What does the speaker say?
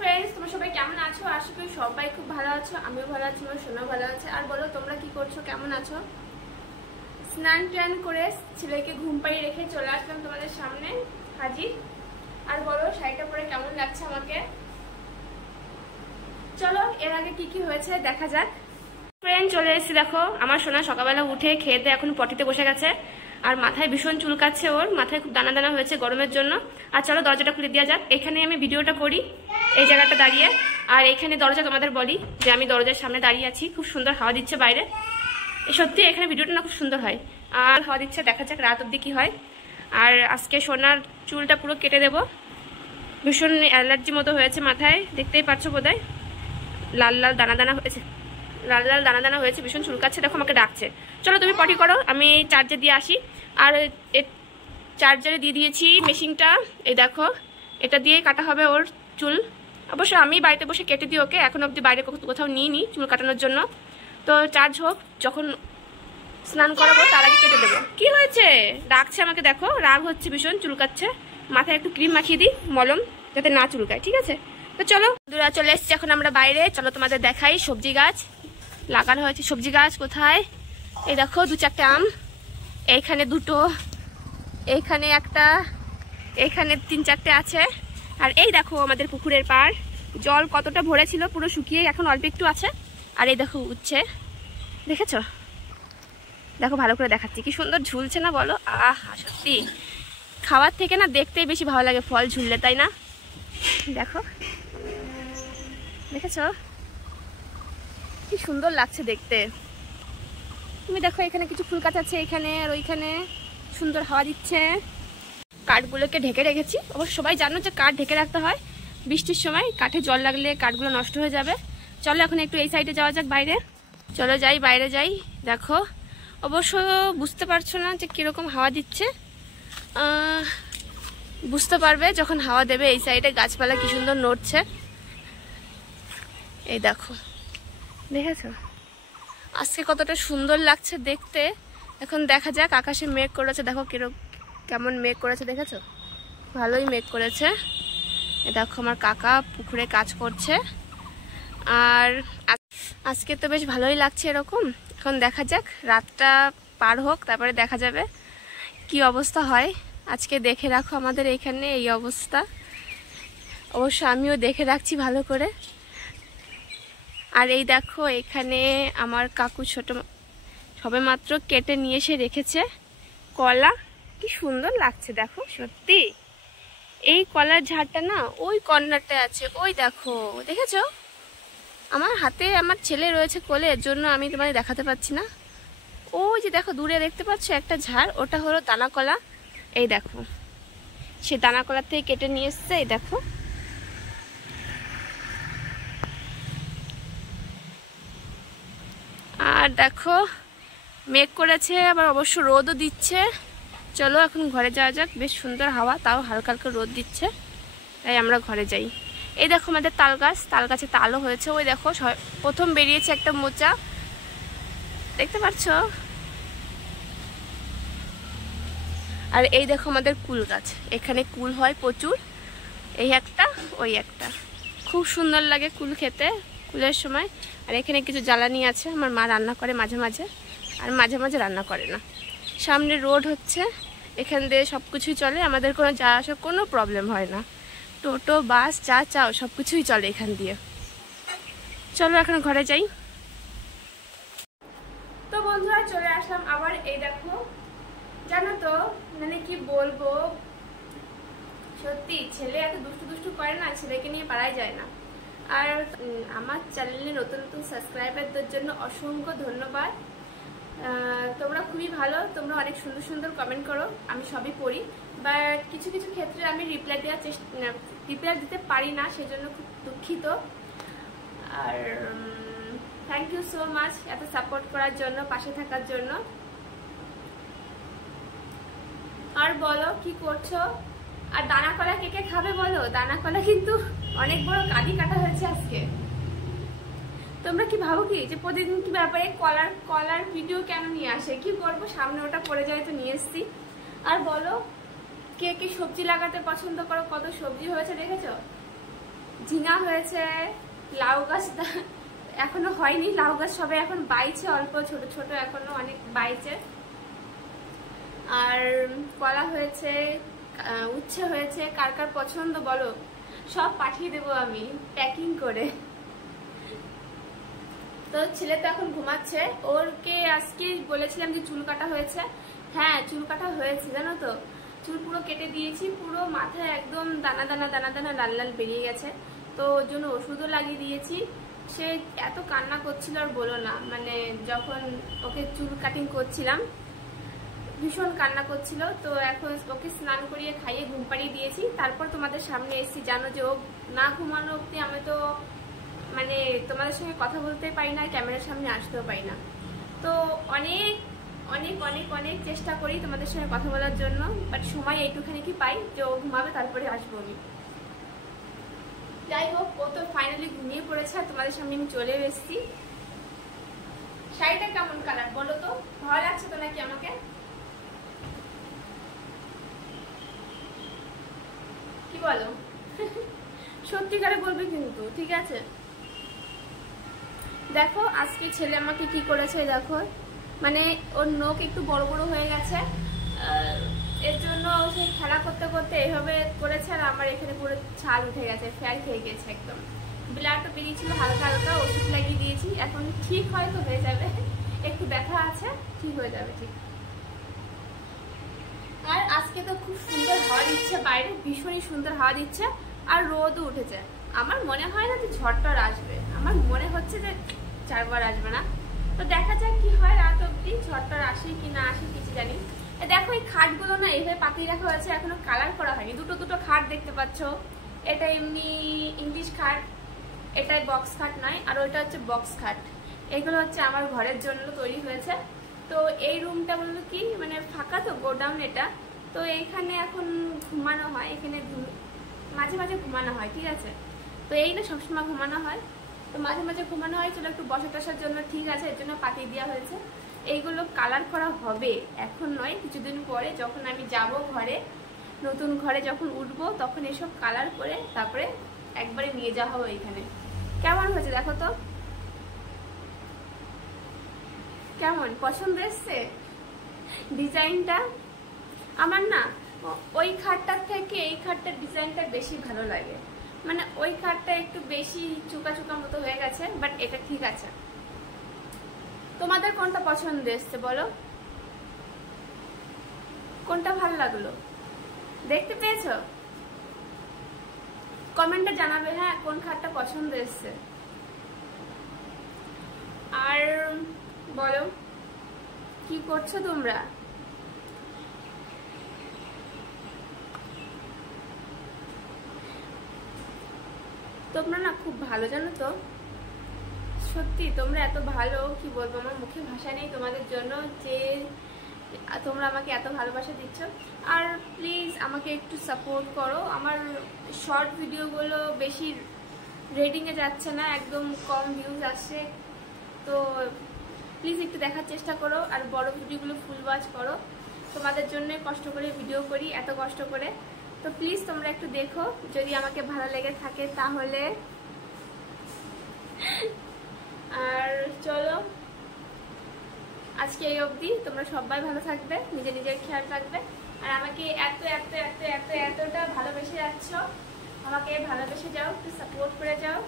Friends, তোমরা সবাই কেমন আছো? আশা করি সবাই খুব ভালো আছো। আমিও ভালো আছি, আমার সোনাও ভালো আছে। আর বলো তোমরা কি করছো, কেমন আছো? স্নান টান করে ছেলেকে ঘুম পাড়িয়ে রেখে চলে আসলাম তোমাদের সামনে হাজির। আর বলো শাড়িটা পরে কেমন লাগছে আমাকে। চলো এর আগে কি কি হয়েছে দেখা যাক। ফ্রেন্ড চলে এসেছি, দেখো আমার সোনা সকালবেলা উঠে খেতে এখন পটিতে বসে গেছে। আর মাথায় ভীষণ চুলকাচ্ছে, ওর মাথায় খুব দানা দানা হয়েছে গরমের জন্য। আর চলো দরজাটা খুলে দেওয়া যাক। এখানে আমি ভিডিওটা করি এই জায়গাটা দাঁড়িয়ে, আর এখানে দরজা তোমাদের বলি যে আমি দরজার সামনে দাঁড়িয়ে আছি। খুব সুন্দর হাওয়া দিচ্ছে বাইরে, সত্যি এখানে ভিডিওটা না খুব সুন্দর হয়। আর হাওয়া দিচ্ছে, দেখা যাক রাত অব্দি কি হয়। আর আজকে সোনার চুলটা পুরো কেটে দেবো, ভীষণ অ্যালার্জি মতো হয়েছে মাথায়, দেখতেই পাচ্ছ বোধহয় লাল লাল দানা দানা হয়েছে, লাল লাল দানা দানা হয়েছে, ভীষণ চুলকাচ্ছে। দেখো আমাকে ডাকছে, চলো তুমি পটি করো, আমি চার্জার দিয়ে আসি। আর চার্জারে দিয়ে দিয়েছি মেশিনটা, এই দেখো এটা দিয়েই কাটা হবে ওর চুল। অবশ্য আমি বাড়িতে বসে কেটে দিই ওকে, এখন অবধি বাইরে কোথাও নিইনি চুল কাটানোর জন্য। তো চার্জ হোক, যখন স্নান করাবো তার আগে কেটে দেবো। কি হয়েছে, ডাকছে আমাকে, দেখো রাগ হচ্ছে, ভীষণ চুলকাচ্ছে। মাথায় একটু ক্রিম মাখিয়ে দিই মলম, যাতে না চুলকায়, ঠিক আছে? তো চলো দূরা চলে এসছি এখন আমরা বাইরে। চলো তোমাদের দেখাই সবজি গাছ লাগানো হয়েছে। সবজি গাছ কোথায়, এই দেখো 2-4টে আম, এইখানে 2টো, এইখানে একটা, এইখানে 3-4টে আছে। আর এই দেখো আমাদের পুকুরের পাড়, জল কতটা ভরে ছিল, পুরো শুকিয়ে এখন অল্প একটু আছে। আর এই দেখো উচ্ছে, দেখেছো? দেখো ভালো করে দেখাচ্ছি, কি সুন্দর ঝুলছে না বলো? আহা সত্যি খাওয়ার থেকে না দেখতেই বেশি ভালো লাগে ফল ঝুললে, তাই না? দেখো, দেখেছো কি সুন্দর লাগছে দেখতে। তুমি দেখো এখানে কিছু ফুল গাছ আছে, এখানে আর ওইখানে, সুন্দর হাওয়া দিচ্ছে। কাঠগুলোকে ঢেকে রেখেছি, অবশ্য সবাই জানো যে কাঠ ঢেকে রাখতে হয়, বৃষ্টির সময় কাঠে জল লাগলে কাঠগুলো নষ্ট হয়ে যাবে। চলো এখন একটু এই সাইডে যাওয়া যাক বাইরে, চলো যাই বাইরে যাই। দেখো অবশ্য বুঝতে পারছো না যে কিরকম হাওয়া দিচ্ছে, বুঝতে পারবে যখন হাওয়া দেবে। এই সাইডে গাছপালা কি সুন্দর নড়ছে, এই দেখো, দেখেছো আজকে কতটা সুন্দর লাগছে দেখতে। এখন দেখা যাক, আকাশে মেঘ করেছে, দেখো কেমন মেঘ করেছে, দেখেছো? ভালোই মেঘ করেছে। দেখো আমার কাকা পুকুরে কাজ করছে। আর আজকে তো বেশ ভালোই লাগছে এরকম। এখন দেখা যাক, রাতটা পার হোক, তারপরে দেখা যাবে কি অবস্থা হয়। আজকে দেখে রাখো আমাদের এখানে এই অবস্থা, অবশ্য আমিও দেখে রাখছি ভালো করে। আর এই দেখো এখানে আমার কাকু ছোট সবেমাত্র কেটে নিয়ে এসে রেখেছে কলা, কি সুন্দর লাগছে দেখো সত্যি। এই কলার ঝাড়টা না ওই কর্নারটা আছে, ওই দেখো, দেখেছো? আমার হাতে আমার ছেলে রয়েছে কোলে, এর জন্য আমি তোমাদের দেখাতে পাচ্ছি না। ওই যে দেখো দূরে দেখতে পাচ্ছ একটা ঝাড়, ওটা হলো দানা কলা। এই দেখো সে দানা কলার থেকে কেটে নিয়ে এসছে, এই দেখো। আর দেখো মেঘ করেছে, আবার অবশ্য রোদও দিচ্ছে। চলো এখন ঘরে যাওয়া যাক, বেশ সুন্দর হাওয়া, তাও হালকা হালকা রোদ দিচ্ছে, তাই আমরা ঘরে যাই। এই দেখো আমাদের তাল গাছ, তাল গাছে তালও হয়েছে, ওই দেখো প্রথম বেরিয়েছে একটা মোচা, দেখতে পাচ্ছ? আর এই দেখো আমাদের কুল গাছ, এখানে কুল হয় প্রচুর, এই একটা ওই একটা, খুব সুন্দর লাগে কুল খেতে কুলের সময়। আর এখানে কিছু জ্বালানি আছে, আমার মা রান্না করে মাঝে মাঝে, আর মাঝে মাঝে রান্না করে না। সামনে রোড হচ্ছে, এখান দিয়ে সব কিছুই চলে, আমাদের কোনো যাওয়া আসার কোনো প্রবলেম হয় না। টোটো বাস যা চাও সব কিছুই চলে এখান দিয়ে। চলো এখন ঘরে যাই। তো বন্ধুরা চলে আসলাম আবার। এই দেখো জানো তো মানে কি বলবো, সত্যি ছেলে এত দুষ্টু দুষ্টু করে না, ছেলেকে নিয়ে পারাই যায় না। আর আমার চ্যানেলে নতুন নতুন সাবস্ক্রাইবারদের জন্য অসংখ্য ধন্যবাদ। তোমরা খুবই ভালো, তোমরা অনেক সুন্দর সুন্দর কমেন্ট করো, আমি সবই পড়ি, বাট কিছু কিছু ক্ষেত্রে আমি রিপ্লাই দিতে পারি না, সেজন্য খুব দুঃখিত। আর থ্যাংক ইউ সো মাচ এত সাপোর্ট করার জন্য, পাশে থাকার জন্য। আর বলো কি করছো? আর দানা কলা কে কে খাবে বলো? দানা কলা কিন্তু অনেক বড় কাঁদি কাটা হয়েছে আজকে। তোমরা কি ভাবো কি যে প্রতিদিন কি ব্যাপারে কলার ভিডিও কেন নিয়ে আসে? কি করবো, সামনে ওটা পড়ে যায় তো নিয়ে এসছি। আর বলো কে কে সবজি লাগাতে পছন্দ করো? কত সবজি হয়েছে দেখেছো? ঝিঙা হয়েছে, লাউ গাছ এখনো হয়নি, লাউ গাছ সবে এখন বাইছে, অল্প ছোট ছোট এখনো অনেক বাইছে। আর কলা হয়েছে, উচ্ছে হয়েছে। কার কার পছন্দ বলো, সব পাঠিয়ে দেবো আমি প্যাকিং করে। তো ছেলে তো এখন ঘুমাচ্ছে, ওরকে আজকে বলেছিলাম যে চুল কাটা হয়েছে। হ্যাঁ চুল কাটা হয়েছে জানো তো, চুল পুরো কেটে দিয়েছি, পুরো মাথায় একদম দানা দানা দানা দানা লাল লাল বেরিয়ে গেছে। তো ওর জন্য ওষুধও লাগিয়ে দিয়েছি। সে এত কান্না করছিল আর বলো না, মানে যখন ওকে চুল কাটিং করছিলাম ভীষণ কান্না করছিল। তো এখন ওকে স্নান করিয়ে খাইয়ে ঘুম পাড়িয়ে দিয়েছি, তারপর তোমাদের সামনে এসেছি। জানো যে ও না ঘুমানো অবধি আমি তো মানে তোমাদের সঙ্গে কথা বলতে পারি না, ক্যামেরার সামনে আসতেও পারি না। তো অনেক অনেক অনেক অনেক চেষ্টা করি তোমাদের সঙ্গে কথা বলার জন্য, বাট সময় এইটুখানি কি পাই যে ও ঘুমাবে তারপরে আসবো আমি। যাই হোক, ও তো ফাইনালি ঘুমিয়ে পড়েছে আর তোমাদের সামনে আমি চলে এসেছি। শাড়িটা কেমন কালার বলো তো, ভালো লাগছে তো নাকি আমাকে? কি বলো? সত্যিকারে বলবে কিন্তু, ঠিক আছে? দেখো আজকে ছেলে আমাকে কি করেছে দেখো, মানে ওর নখ একটু বড় বড় হয়ে গেছে, এর জন্য সে খেলা করতে করতে এইভাবে করেছে। আর আমার এখানে পুরো ছাল উঠে গেছে, ফ্যাল খেয়ে গেছে একদম। ব্লাডটা বেরিয়েছিল হালকা হালকা, ওষুধ লাগিয়ে দিয়েছি, এখন ঠিক হয়তো হয়ে যাবে। একটু ব্যথা আছে, ঠিক হয়ে যাবে ঠিক। আর আজকে তো খুব সুন্দর হাওয়া দিচ্ছে, বাইরে ভীষণই সুন্দর হাওয়া দিচ্ছে, আর রোদও উঠেছে। আমার মনে হয় না যে ঝড়টর আসবে, আমার মনে হচ্ছে যে চারবার আসবে না। তো দেখা যাক কি হয় রাত অব্দি, ঝড়টর আসে কি না আসে কিছু জানি। দেখো এই খাটগুলো না এইভাবে পাতিয়ে রাখা হয়েছে, এখনো কালার করা হয়নি। দুটো দুটো খাট দেখতে পাচ্ছ, এটা এমনি ইংলিশ খাট, এটাই বক্স খাট নয়, আর ওইটা হচ্ছে বক্স খাট। এগুলো হচ্ছে আমার ঘরের জন্য তৈরি হয়েছে। তো এই রুমটা বললো কি মানে ফাঁকা তো, গোডাউন এটা, তো এইখানে এখন ঘুমানো হয়, এখানে মাঝে মাঝে ঘুমানো হয়, ঠিক আছে? তো এই না সবসময় ঘুমানো হয়, তো মাঝে মাঝে ঘুমানো হয়, চলো একটু বসা টসার জন্য ঠিক আছে, এর জন্য পাতিয়ে দেওয়া হয়েছে। এইগুলো কালার করা হবে, এখন নয়, কিছুদিন পরে যখন আমি যাব ঘরে, নতুন ঘরে যখন উঠবো তখন এসব কালার করে তারপরে একবারে নিয়ে যাওয়া হবে এখানে। কেমন হয়েছে দেখো তো, কেমন পছন্দ এসছে ডিজাইনটা? আমার না ওই খাটটার থেকে এই খাটটার ডিজাইনটা বেশি ভালো লাগে, মানে ওই খাটটা একটু বেশি চুকা চুকা মতো হয়ে গেছে, বাট এটা ঠিক আছে। তোমাদের কোনটা পছন্দ এসছে বলো, কোনটা ভালো লাগলো, দেখতে পেয়েছো? কমেন্টে জানাবে হ্যাঁ কোন খাটটা পছন্দ এসছে। আর বলো কি করছো তোমরা? তোমরা না খুব ভালো জানো তো, সত্যি তোমরা এত ভালো, কি বলবো, আমার মুখে ভাষা নেই তোমাদের জন্য যে তোমরা আমাকে এত ভালোবাসা দিচ্ছ। আর প্লিজ আমাকে একটু সাপোর্ট করো, আমার শর্ট ভিডিওগুলো বেশি রেটিংয়ে যাচ্ছে না, একদম কম ভিউজ আসছে, তো প্লিজ একটু দেখার চেষ্টা করো। আর বড় ভিডিওগুলো ফুল ওয়াচ করো, তোমাদের জন্য কষ্ট করে ভিডিও করি, এত কষ্ট করে, তো প্লিজ তোমরা একটু দেখো, যদি আমাকে ভালো লেগে থাকে তাহলে। আর চলো আজকে এই অবধি, তোমরা সবাই ভালো থাকবে, নিজের নিজের খেয়াল রাখবে, আর আমাকে এত এত এত এত এতটা ভালোবেসে যাচ্ছ, আমাকে ভালোবেসে যাও, একটু সাপোর্ট করে যাও।